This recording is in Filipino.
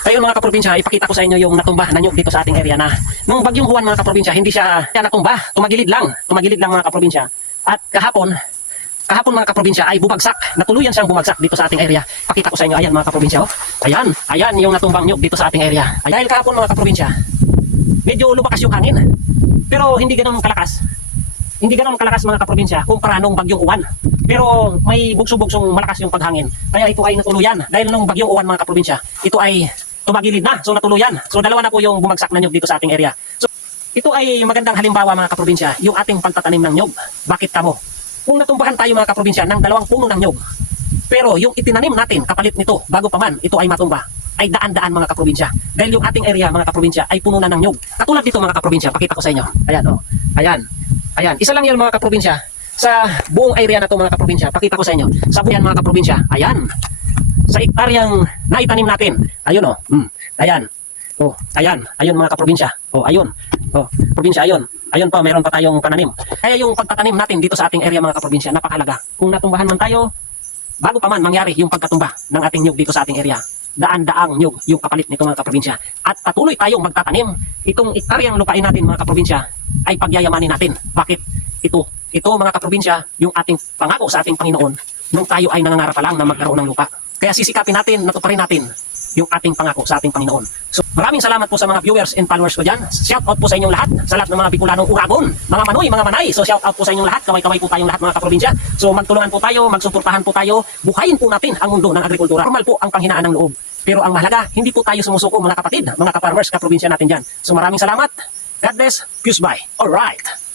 Ngayon mga kaprobinsya, ipakita ko sa inyo yung natumba na nyug dito sa ating area na nung bagyong Juan mga kaprobinsya, hindi siya natumba, tumagilid lang mga kaprobinsya. At kahapon mga kaprobinsya ay bumagsak, natuluyan siyang bumagsak dito sa ating area. Pakita ko sa inyo, ayan mga kaprobinsya, oh. Ayan yung natumbang nyug dito sa ating area. Dahil kahapon mga kaprobinsya, medyo lumakas yung hangin. Pero hindi ganoon kalakas. Hindi ganoon kalakas mga kaprobinsya kumpara nung bagyong Uwan. Pero may bugso-bugsong malakas yung paghangin. Kaya ito ay natuluyan. Dahil nung bagyong Uwan mga kaprobinsya, ito ay tumagilid na. So natuluyan. So dalawa na po yung bumagsak na nyug dito sa ating area. So ito ay magandang halimbawa mga kaprobinsya, yung ating pagtatanim ng nyug. Bakit kamo? Kung natumbahan tayo mga kaprobinsya ng 2 puno ng nyug, pero yung itinanim natin kapalit nito bago pa man ito ay matumba, ay daan-daan mga kaprobinsya. Dahil yung ating area mga kaprobinsya ay puno na ng nyug. Katulad dito mga kaprobinsya, pakita ko sa inyo. Ayan oh. Ayan. Isa lang yan mga kaprobinsya. Sa buong area na to mga kaprobinsya, pakita ko sa inyo. Sa buong mga kaprobinsya, ayan. Sa ektaryang naitanim natin. Ayun oh. Ayan. Oh, ayun mga kaprobinsya. Oh, ayun. Oh, probinsya ayun. Ayun pa, meron pa tayong pananim. Kaya yung pagtatanim natin dito sa ating area mga kaprobinsya, napakahalaga. Kung natumbahan man tayo, bago pa man mangyari yung pagkatumba ng ating nyug dito sa ating area, daan-daang nyug yung kapalit nito mga kaprobinsya. At patuloy tayong magtatanim. Itong ektaryang lupain natin mga kaprobinsya ay pagyayamanin natin. Bakit? Ito mga kaprobinsya, yung ating pangako sa ating Panginoon nung tayo ay nangangarap pa lang na magkaroon ng lupa. Kaya sisikapin natin, natuparin natin yung ating pangako sa ating Panginoon. So maraming salamat po sa mga viewers and followers ko dyan. Shout out po sa inyong lahat, sa lahat ng mga Bicolanong Uragon, mga Manoy, mga Manay. So shout out po sa inyong lahat, kaway-kaway po tayong lahat mga kaprobinsya. So magtulungan po tayo, magsuportahan po tayo, buhayin po natin ang mundo ng agrikultura. Normal po ang panghinaan ng loob. Pero ang mahalaga, hindi po tayo sumusuko mga kapatid, mga kaparmers, kaprobinsya natin dyan. So maraming salamat. God bless. Peace bye. Alright.